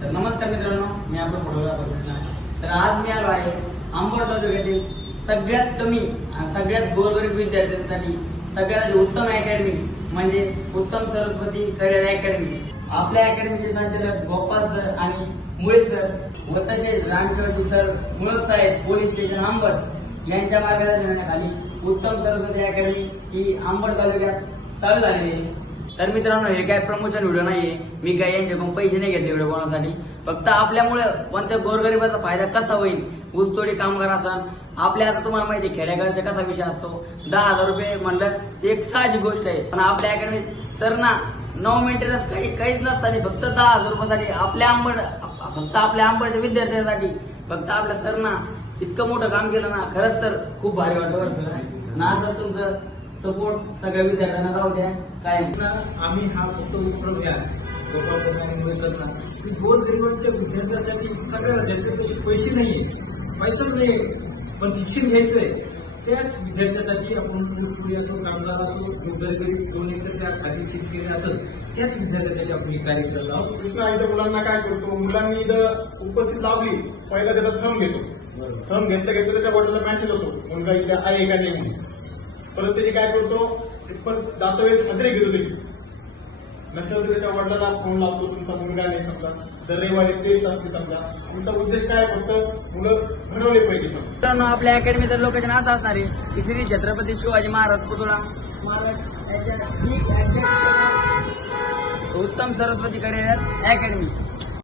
तर नमस्कार मित्रांनो, मी आपला फोटोग्राफर. तर आज मी आलो आहे अंबड तालुक्यातील सगळ्यात कमी आणि सगळ्यात गोरगरीब विद्यार्थ्यांसाठी सगळ्यात उत्तम अकॅडमी म्हणजे उत्तम सरस्वती करिअर अकॅडमी. आपल्या अकॅडमीचे संचालक गोपाल सर आणि मुळे सर व तसेच रामचंद्र सर, मुळक साहेब, पोलीस स्टेशन अंबड यांच्या मार्गदर्शनाखाली उत्तम सरस्वती अकॅडमी ही अंबड तालुक्यात चालू झालेली आहे. तर मित्रांनो, हे काय प्रमोशन व्हिडिओ नाहीये. मी काय यांच्याकडून पैसे नाही घेतले व्हिडिओ बनवण्यासाठी. फक्त आपल्यामुळे कोणत्या गोरगरिबाचा फायदा कसा होईल, ऊसतोडी कामगार असन आपल्या, आता तुम्हाला माहिती आहे खेड्यागावचा कसा विषय असतो. 10,000 रुपये म्हणलं एक साहजिक गोष्ट आहे, पण आपल्या अकॅडमीत सर ना नो मेंटेनन्स काहीच नसताना फक्त 10,000 रुपयासाठी आपल्या आंबडच्या विद्यार्थ्यांसाठी फक्त आपल्या सरना इतकं मोठं काम केलं ना. खरंच सर खूप भारी वाटतं ना. सर तुमचं सपोर्ट सगळ्या विद्यार्थ्यांना राहू द्या. काय आम्ही हा फक्त उपक्रम घ्या गोरगरिबांच्या विद्यार्थ्यांसाठी सगळं ज्याचे काही पैसे नाहीये, पैसाच नाहीये, पण शिक्षण घ्यायचंय त्याच विद्यार्थ्यासाठी आपण पुढे असो, कामगार असो, गोरगरीब 2 एकरच्या खाली शेतकरी असेल त्याच विद्यार्थ्यासाठी आपण हे कार्य करत आहोत. कृष्णा इथं मुलांना काय करतो, मुलांनी इथं उपस्थित लावली, पहिला त्याचा थंब घेतो. थंब घेतलं त्याच्या वडिलांना मॅसेज होतो मुलगा इथे आहे का नाही म्हणून. परत त्याची काय करतो, पण जाता वेळेस हजेरी घेतो त्याची. नसेल तर त्याच्या वडिलांना फोन लावतो, तुमचा मुलगा नाही समजा, दर रविवारी टेस्ट असते समजा. तुमचा उद्देश काय, फक्त मुलं घडवले पाहिजे समजा. मित्रांनो, आपल्या अकॅडमीचं लोकेशन असं असणार आहे की श्री छत्रपती शिवाजी महाराज पुतळा स्मारक उत्तम सरस्वती करिअर अकॅडमी.